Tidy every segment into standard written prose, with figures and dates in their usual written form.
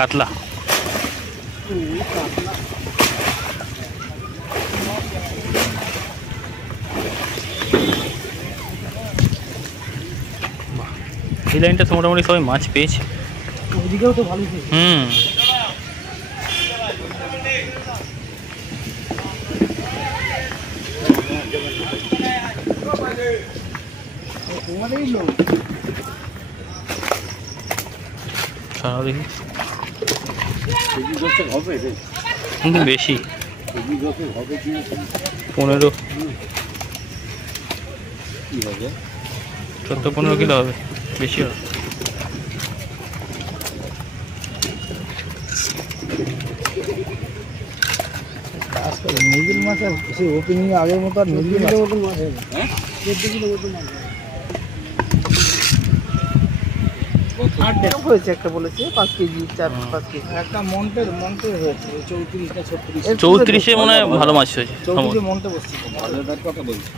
কাতলা। এই লাইনটা তো মোটামুটি সবাই মাছ পেয়েছে। ওদিকেও তো ভালো। বেশি 15 14-15 কিলো হবে, বেশি হবে। মিডিল মাছ আর সেই ওপেনিং আগের মতো আর মিডিল মতন মাছ হবে। 14 কিলো মতন মাছ হয়েছে। একটা বলেছে 5 কেজি 4-5 কেজি একটা মন্টের হয়েছে 34 মনে হয় ভালো মাছ হয়েছে। 34 মন্টে বসছে। কথা বলছি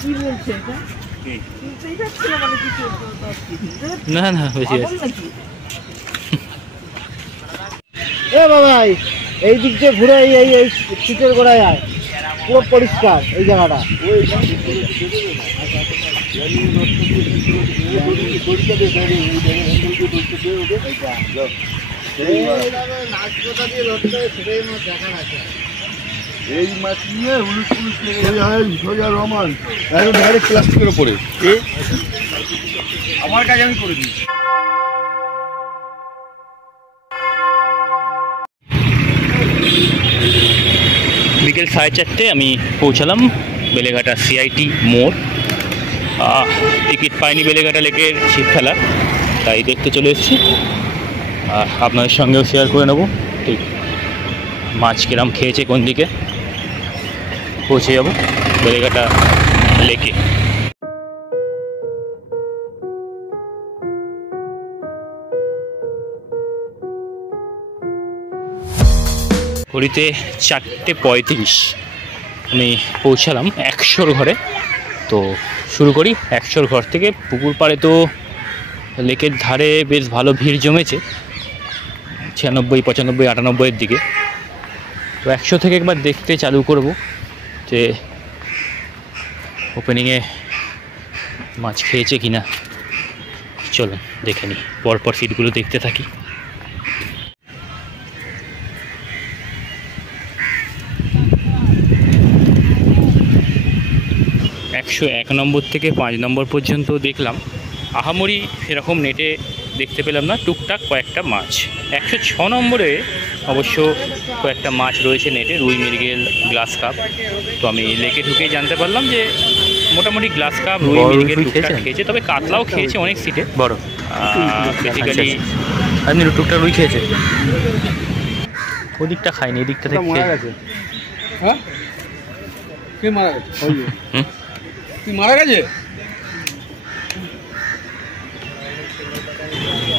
কি বলছে এটা? না বেশি আছে। বাবাই এই দিক দিয়ে ঘুরে এই সিটের গোড়ায় আয়, পুরো পরিষ্কার এই জায়গাটা। এই মাছ নিয়ে সোজা রমান একদম ডাইরেক্ট প্লাস্টিকের ওপরে। আমার কাজ আমি করে দিই। বিকেল 4:30 আমি পৌঁছালাম বেলেঘাটা CIT মোড়। টিকিট পাইনি বেলেঘাটা লেকের ছিপ ফেলা, তাই দেখতে চলে এসেছি। আপনাদের সঙ্গেও শেয়ার করে নেব ঠিক মাছ কিরম খেয়েছে, কোন দিকে পৌঁছে যাব বেলেঘাটা লেকে। ঘড়িতে 4:35 আমি পৌঁছালাম 100 ঘরে। তো শুরু করি 100 ঘর থেকে। পুকুর পাড়ে তো লেকের ধারে বেশ ভালো ভিড় জমেছে 96, 95, 98-এর দিকে। তো 100 থেকে একবার দেখতে চালু করব যে ওপেনিংয়ে মাছ খেয়েছে কিনা। চলুন দেখে নিই, পরপর ফিডগুলো দেখতে থাকি। 101 নম্বর থেকে 5 নম্বর পর্যন্ত দেখলাম, আহামরি এরকম নেটে দেখতে পেলাম না, টুকটাক কয়েকটা মাছ। 106 নম্বরে অবশ্য কয়েকটা মাছ রয়েছে নেটে, রুই, মৃগেল, গ্লাস কাপ। তো আমি লেকে ঢুকেই জানতে পারলাম যে মোটামুটি গ্লাস কাপ, রুই, মৃগেল টুকটাক খেয়েছে, তবে কাতলাও খেয়েছে অনেক সিটে বড়। বেসিক্যালি আপনি টুকটাক রুই খেয়েছে, ওদিকটা খাইনি, এদিকটা থেকে মারা গেছে। হ্যাঁ কে মারা গেছে? তুই মারা গেছে?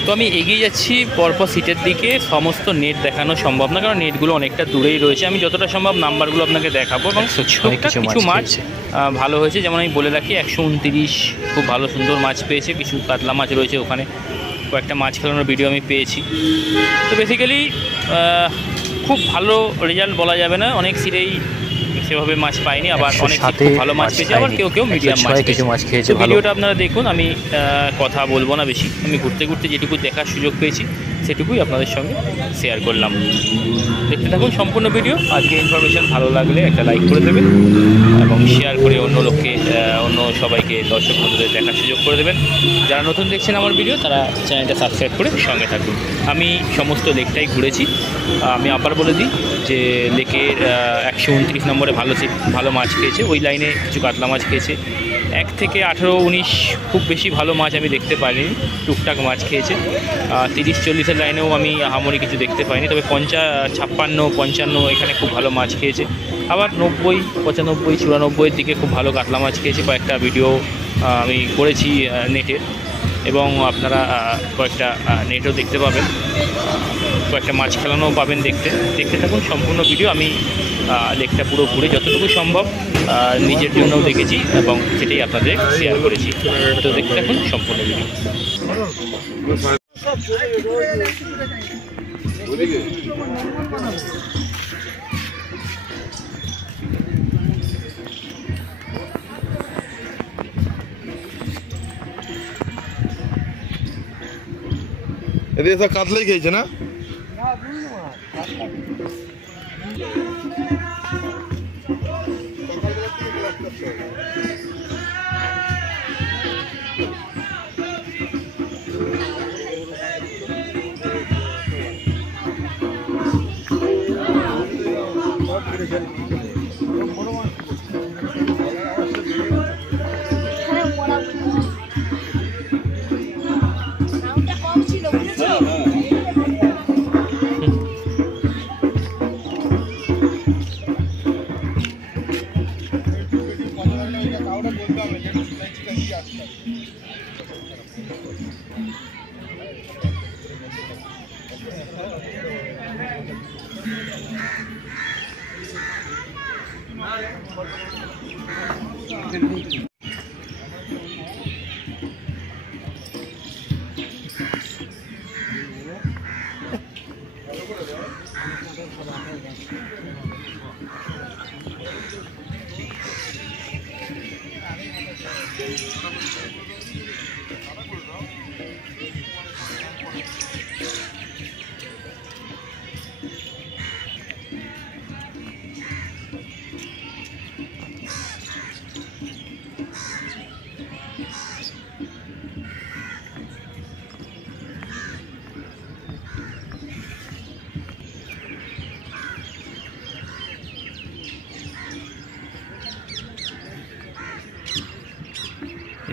তো আমি এগিয়ে যাচ্ছি পরপর সিটের দিকে। সমস্ত নেট দেখানো সম্ভব না, কারণ নেটগুলো অনেকটা দূরেই রয়েছে। আমি যতটা সম্ভব নাম্বারগুলো আপনাকে দেখাবো এবং কিছু মাছ ভালো হয়েছে। যেমন আমি বলে রাখি 129 খুব ভালো সুন্দর মাছ পেয়েছে, কিছু কাতলা মাছ রয়েছে ওখানে, কয়েকটা মাছ খেলানোর ভিডিও আমি পেয়েছি। তো বেসিক্যালি খুব ভালো রেজাল্ট বলা যাবে না, অনেক সিটেই সেভাবে মাছ পাইনি, আবার অনেক খুব ভালো মাছ পেয়েছে, আবার কেউ মিডিয়াম মাছ খেয়েছে। ভিডিওটা আপনারা দেখুন, আমি কথা বলবো না বেশি। আমি ঘুরতে ঘুরতে যেটুকু দেখার সুযোগ পেয়েছি সেটুকুই আপনাদের সঙ্গে শেয়ার করলাম। দেখতে থাকুন সম্পূর্ণ ভিডিও। আজকে ইনফরমেশান ভালো লাগলে একটা লাইক করে দেবেন এবং শেয়ার করে অন্য লোককে, অন্য সবাইকে, দর্শক বন্ধুদের দেখার সুযোগ করে দেবেন। যারা নতুন দেখছেন আমার ভিডিও, তারা চ্যানেলটা সাবস্ক্রাইব করে সঙ্গে থাকুন। আমি সমস্ত লেকটাই ঘুরেছি। আমি আবার বলে দিই যে লেকের 129 নম্বরে ভালো মাছ খেয়েছে, ওই লাইনে কিছু কাতলা মাছ খেয়েছে। 1 থেকে 18, 19 খুব বেশি ভালো মাছ আমি দেখতে পাইনি, টুকটাক মাছ খেয়েছে। 30-40-এর লাইনেও আমি আহামরি কিছু দেখতে পাইনি, তবে 56-55 এখানে খুব ভালো মাছ খেয়েছে। আবার 90, 95, 94-এর দিকে খুব ভালো কাতলা মাছ খেয়েছে। কয়েকটা ভিডিও আমি করেছি নেটে। এবং আপনারা কয়েকটা নেটও দেখতে পাবেন, কয়েকটা মাছ খেলানোও পাবেন। দেখতে থাকুন সম্পূর্ণ ভিডিও। আমি লেকটা পুরো ঘুরে যতটুকু সম্ভব নিজের জন্যও দেখেছি এবং সেটাই আপনাদের শেয়ার করেছি। তো দেখতে থাকুন সম্পূর্ণ ভিডিও। এদিকে সব কাতলাই খেয়েছে না?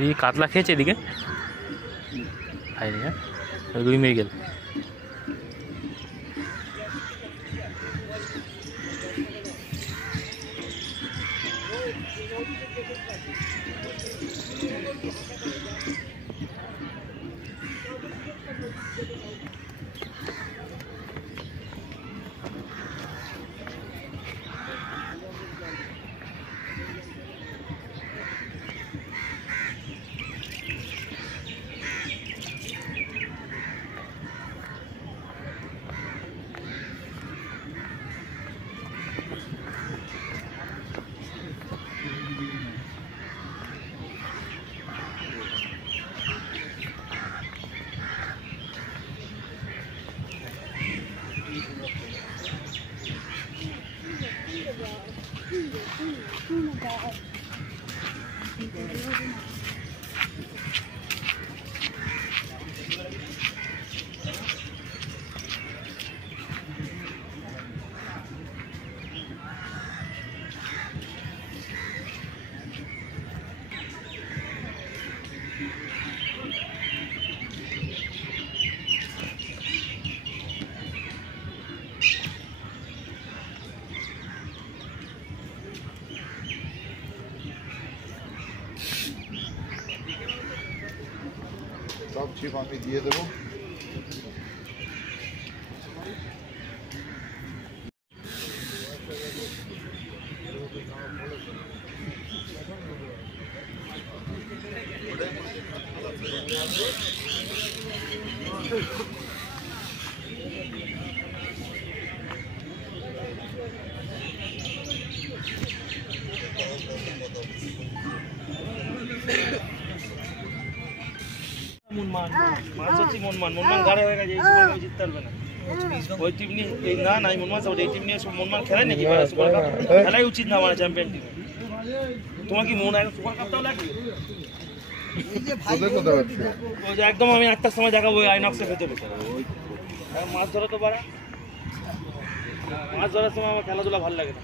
এই কাতলা খেয়েছে এদিকে, খাইনি। হ্যাঁ, রুই মৃগেল। সব ছিপ আমি দিয়ে দেবো। মাছ হচ্ছে মনমান ঘাড়ে হয়ে গেছে, এই সময় জিততে পারবে না। ওই টিম নিয়ে এই না নাই মনমান সব এই টিম নিয়ে সব মনমান খেলায় নাকি? খেলাই উচিত না আমার চ্যাম্পিয়ন টিমে। তোমার কি মন একদম সুপার কাপটাও লাগবে? ওই যে একদম আমি 8টার সময় দেখাবো ওই আইনক্সের ভেতরে। মাছ ধরা তো পারা, মাছ ধরার সময় আমার খেলাধুলা ভালো লাগে না।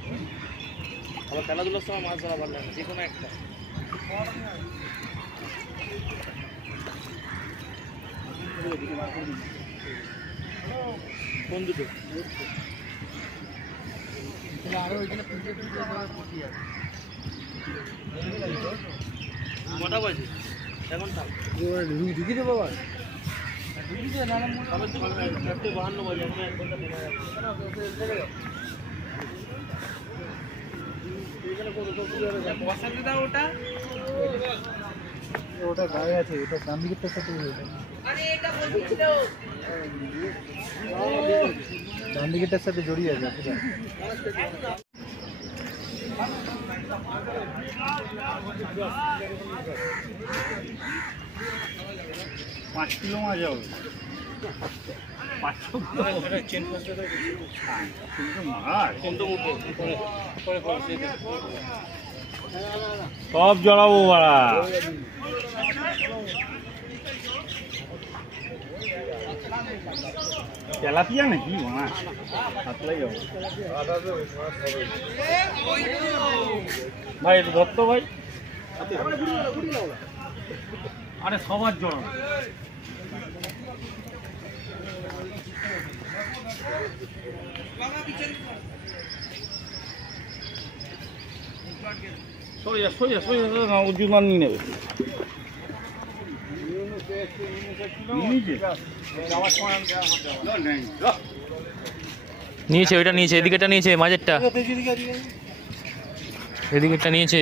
আবার খেলাধুলার সময় মাছ ধরা ভালো লাগে না, যে কোনো একটা। কোন দুটো? কটা বাজে? এখন থাক ঢুকি দেবো বাবা। তবে 4:52 বাজে এখন 1 ঘন্টা নেমে যাবে। বসাতে দাও ওটা। ওটা গায়ে আছে, এটা ডান দিকের সাথে ডান দিকেরটার সাথে জড়িয়ে আছে। 5 কিলো মাছ হবে। 500 কিলো চেন করতে তো মাছ কোনটা মুখে সব জড়াবো বাড়া। তেলাপিয়া নাকি মাছ পাতলাই যাবো ভাই, একটু ধরতো ভাই। আরে সবার জড়াবো। সোজা সোজা সোজা না, উজুমান নিয়ে নেবে। নিয়েছে, ওইটা নিয়েছে, এদিকেটা নিয়েছে, মাঝেরটা এদিকেরটা নিয়েছে।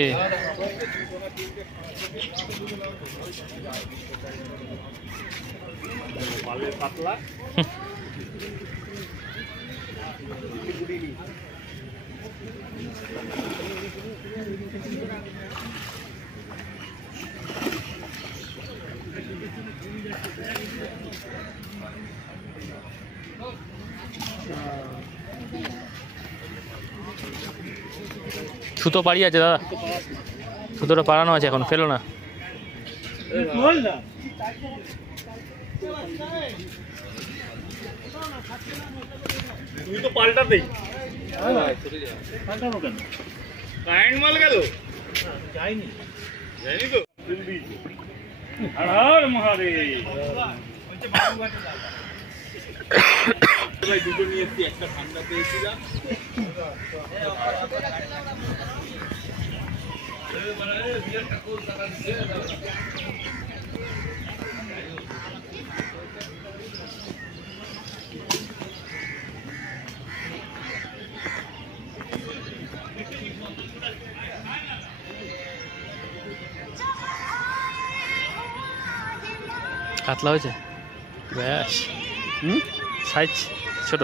পাতলা সুতো পাড়ি আছে দাদা, সুতোটা পাড়ানো আছে, এখন ফেলো না। তুই তো পাল্টাতেই পাল্টানো কেন? কারেন্ট মাল গেল যায়নি, যায়নি তো হর হর মহাদেব। দুটো নিয়ে এসছি, একটা ঠান্ডা পেয়েছিলাম। কাতলা হয়েছে ব্যাস, সাইজ ছোট।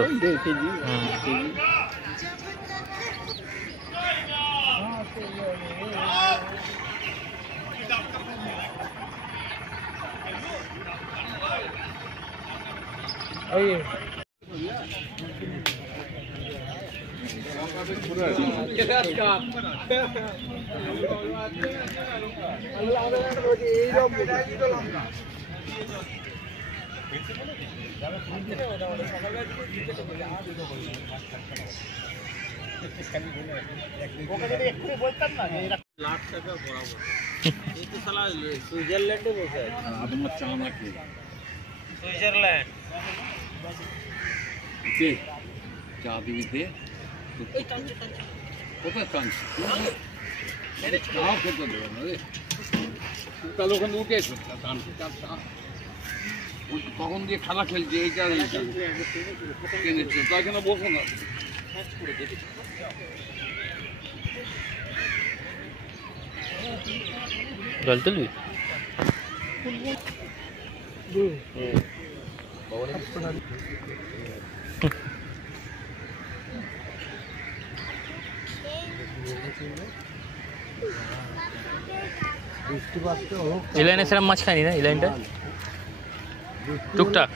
সুইজারল্যান্ডে বসে আছে। সুইজারল্যান্ড চা দিবি দে কোথায় টানছি চা খেতে দেবে না রে, তাহলে ওখানে উঠে এসো টানছি কখন দিয়ে খেলা খেলছে এইটা কিনেছে, তাই কেন বসো না। জল তুলবি? এই লাইনে সেরকম মাছ খায়নি না, এই লাইনটা টুকটাক।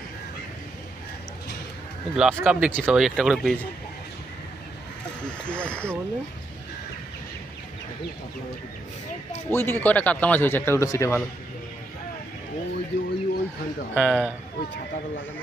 গ্লাস কাপ দেখছি সবাই একটা করে পেয়েছে। ওই দিকে কয়টা কাতলা মাছ হয়েছে, একটা দুটো সিটে ভালো। ওই যে ওই খানটা, হ্যাঁ ওই ছাতাটা লাগানো।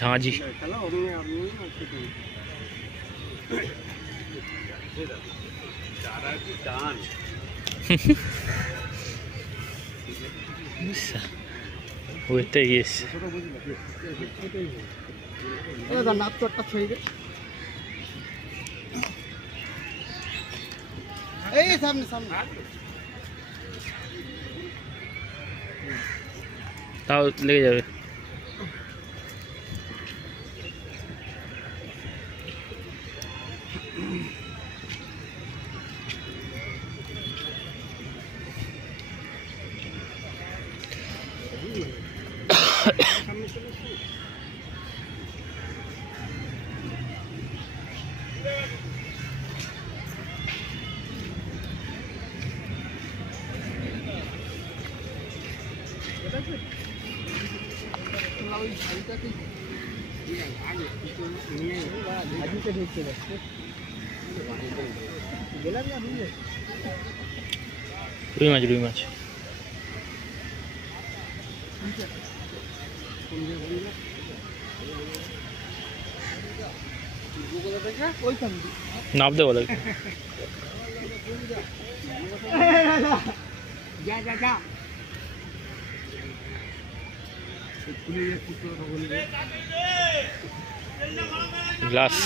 ঝাঁঝি ওইটাই গেছে নাপ তো একটা ছেড়ে এই সামনে সামনে তাও লেগে যাবে। রুই মাছ রুই মাছ নাপ দে বলে গ্লাস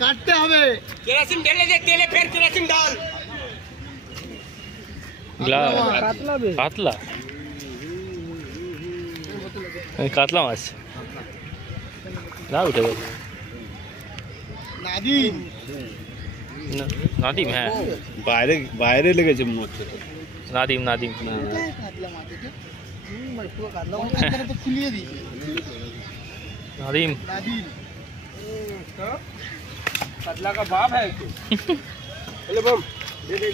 কাটতে হবে केरोसिन डाले दे तेले फिर केरोसिन डाल গ্লাস কাতলা বে কাতলা কাতলা মাছ না উঠে গেছে নাদিম নাদিম হ্যাঁ বাইরে বাইরে লেগেছে মনে হচ্ছে তো। নাদিম নাদিম কাতলা মাছ এটা মানে পুরো কাতলা মাছ একবারে তো খুলিয়ে দিয়েছে নাদিম নাদিম कतला का बाप है तू এলে বম দে দে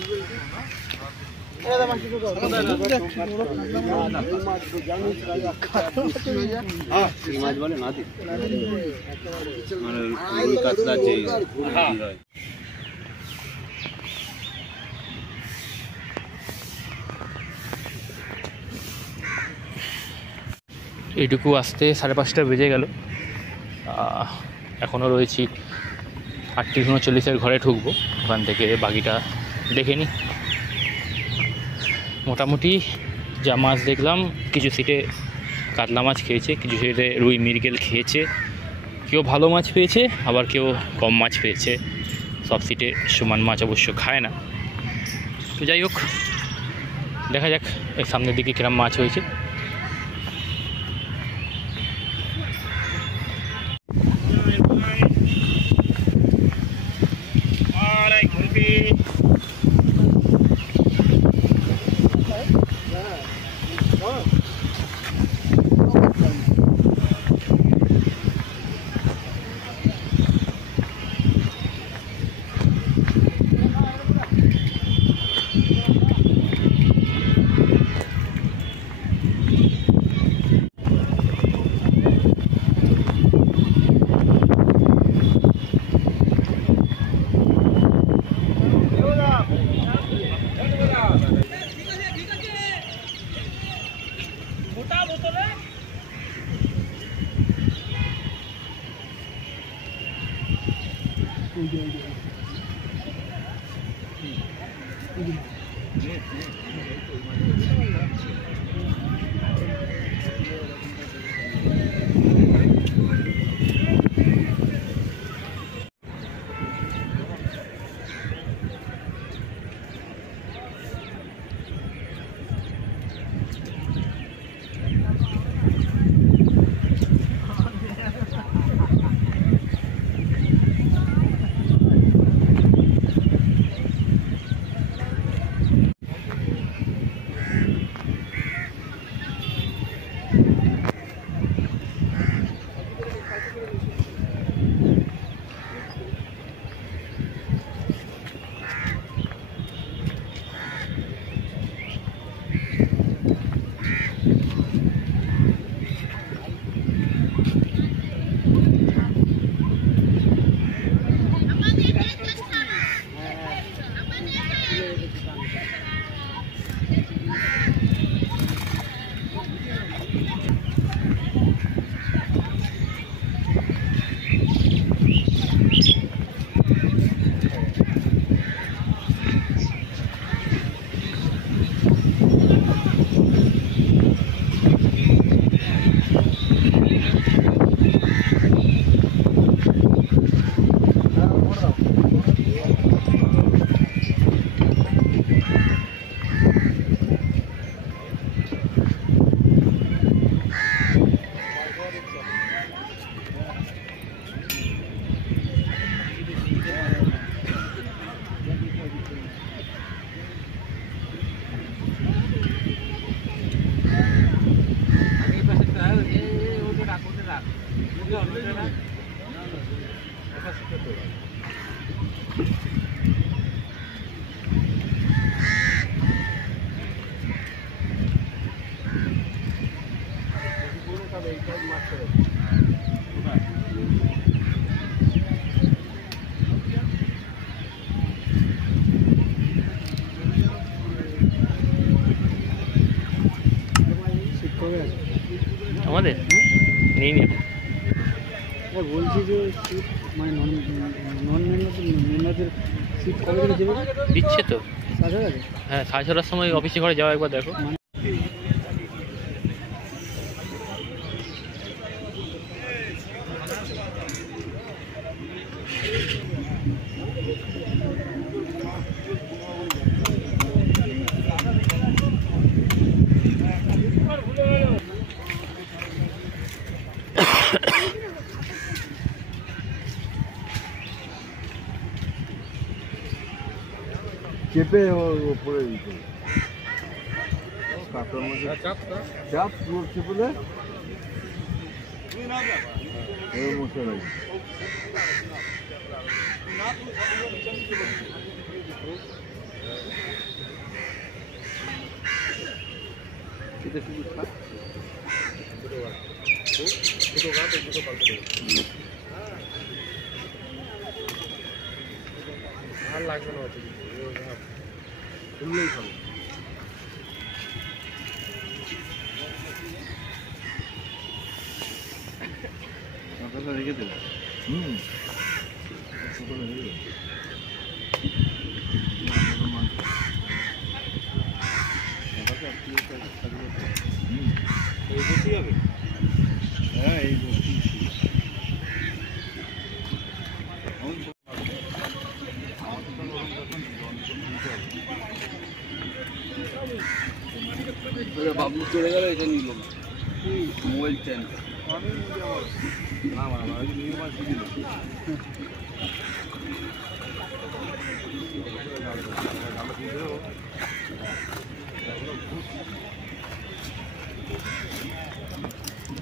এ দা মাছ তো হ্যাঁ এই মাছ বলে নাদি মানে রুই কাতলা যে हाँ হয়। এইটুকু আসতে 5:30 বেজে গেল। এখনও রয়েছি 8:39 ঘরে ঢুকবো। ওখান থেকে বাকিটা দেখে নিই। মোটামুটি যা মাছ দেখলাম, কিছু সিটে কাতলা মাছ খেয়েছে, কিছু সিটে রুই মৃগেল খেয়েছে, কেউ ভালো মাছ পেয়েছে, আবার কেউ কম মাছ পেয়েছে। সব সিটে সমান মাছ অবশ্য খায় না। তো যাই হোক, দেখা যাক এর সামনের দিকে কিরম মাছ হয়েছে। আমাদের নেই নি এখন। বলছি যে সিট মানে নন মেম্বারদের সিট কবে থেকে দেবে? দিচ্ছে তো। আচ্ছা আচ্ছা। হ্যাঁ 6:30টার সময় অফিসে ঘরে যাওয়া একবার দেখো। চেপে ওপরে দিতে কাপড়ের মধ্যে চাপ পুরো চেপে দেয় মশলা লাগে। আর লাগবে না খুললেই খাবো। রেখে দেবে এই বসি হবে। হ্যাঁ এই বাবলু চলে গেল, এটা নিল না মোবাইল স্ট্যান্ড।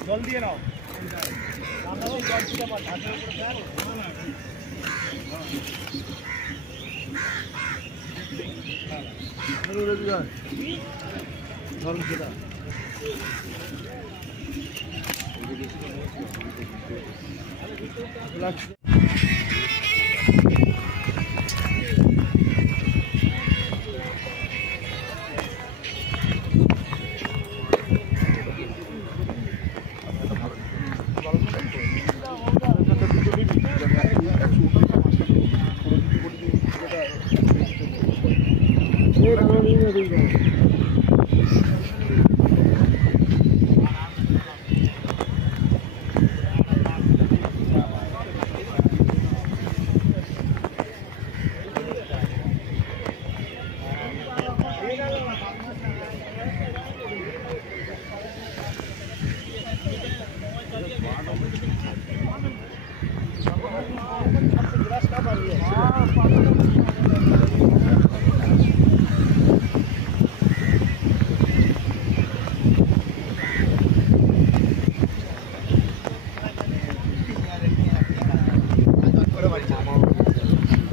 জল দিয়ে নাও।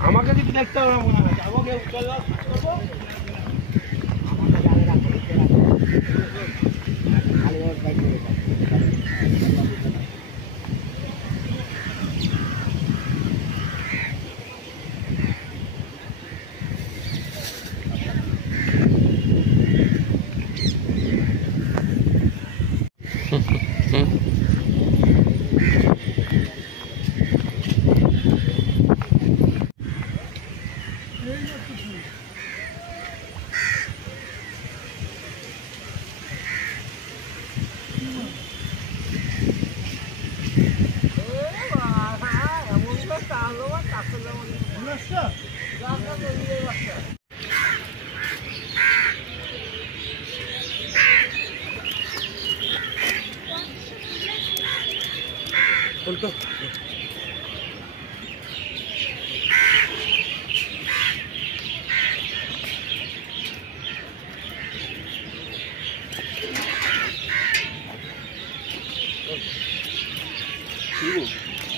আমাকে যদি দেখতে হবে মনে হয় আমাকে উত্তর করবো। উল্টো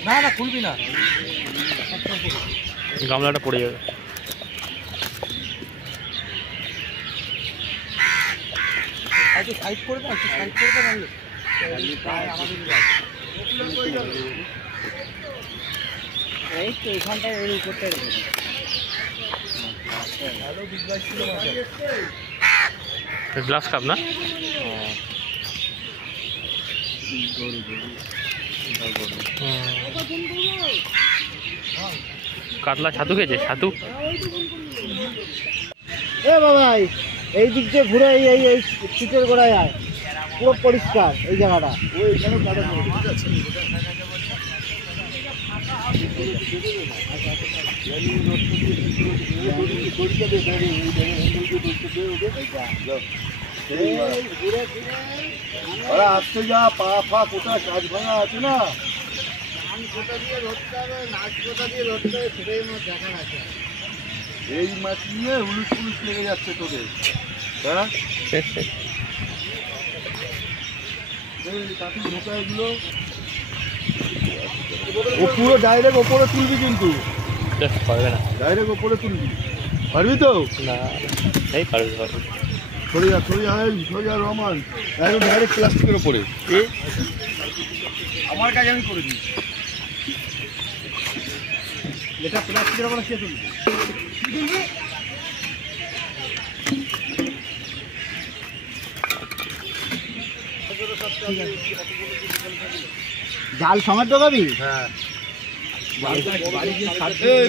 না না খুলবি না, গামলাটা পড়ে যাবে। একটু সাইড করে দাও, একটু সাইড করে দাও নাহলে এই তো এখানটায় এর উপরটায় রেখে দিই। ভালো বিজনেস ছিল গ্লাস কাপ না? কাতলা ছাতু খেয়েছে ছাতু? এ বাবাই এই দিক দিয়ে ঘুরে এই এই এই সিটের গোড়ায় আয়, পুরো পরিষ্কার এই জায়গাটা। ওই এখানে কাটা আসতে যা পা ফা কোথায় কাজ ভাঙা আছে না, কোথা দিয়ে ধরতে হবে, নাচ কোথা দিয়ে ধরতে হবে সেটাই আমার দেখার আছে। এই মাছ নিয়ে হুলুস ফুলুস লেগে যাচ্ছে তোদের। হ্যাঁ ও পুরো ডাইরেক্ট ওপরে তুলবি, কিন্তু পারবে না। ডাইরেক্ট ওপরে তুলবি, পারবি তো? না এই পারবে পারবে। সোজা সোজা সোজা রহমান একদম ডাইরেক্ট প্লাস্টিকের ওপরে। আমার কাজ আমি করে দিই। এটা প্লাস্টিকের ওপরে কে তুলবে? জাল সমেত ঢোকাবি? হ্যাঁ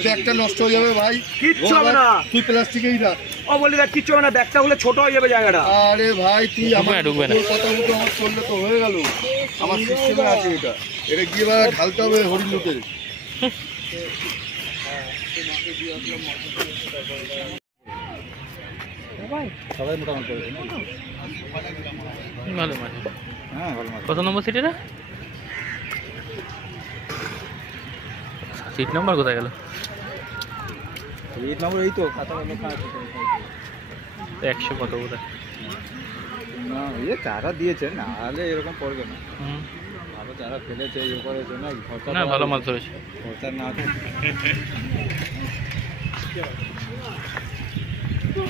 ব্যাগটা নষ্ট হয়ে যাবে ভাই, কিচ্ছু হবে না, তুই প্লাস্টিকেই রাখ। ও বলি দেখ কিচ্ছু হবে না, ব্যাগটা হলে ছোট হয়ে যাবে জায়গাটা। আরে ভাই তুই আমার ঢুকবে না। তোর কথা মতো আমার করলে তো হয়ে গেল, আমার সিস্টেমে আছে এটা। এটা গিয়ে এবার ঢালতে হবে হরিণতে। সবাই মোটামুটি ভালো মাছ। হ্যাঁ ভালো মাছ। কত নম্বর সিট এটা? সিট নাম্বার কোথায় গেল? এই নম্বর এই তো খাতা লেখা আছে। 100 কত বোধহয়। না এই চারা দিয়েছে, না হলে এরকম পড়বে না। হুম। ভালো চারা ফেলেছে ইয়ে করেছে না, খরচা না ভালো মাছ ধরেছে। খরচা না তো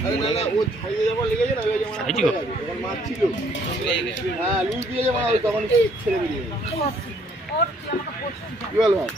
আরে না না, ও ছাইয়ে যাবার লেগেছে না, ওই যেমন ছাইছি গো। যখন মাছ ছিল, হ্যাঁ লুজ দিয়ে যাবার ওই তখন ছেড়ে বেরিয়ে গেল। কি বল ভাই?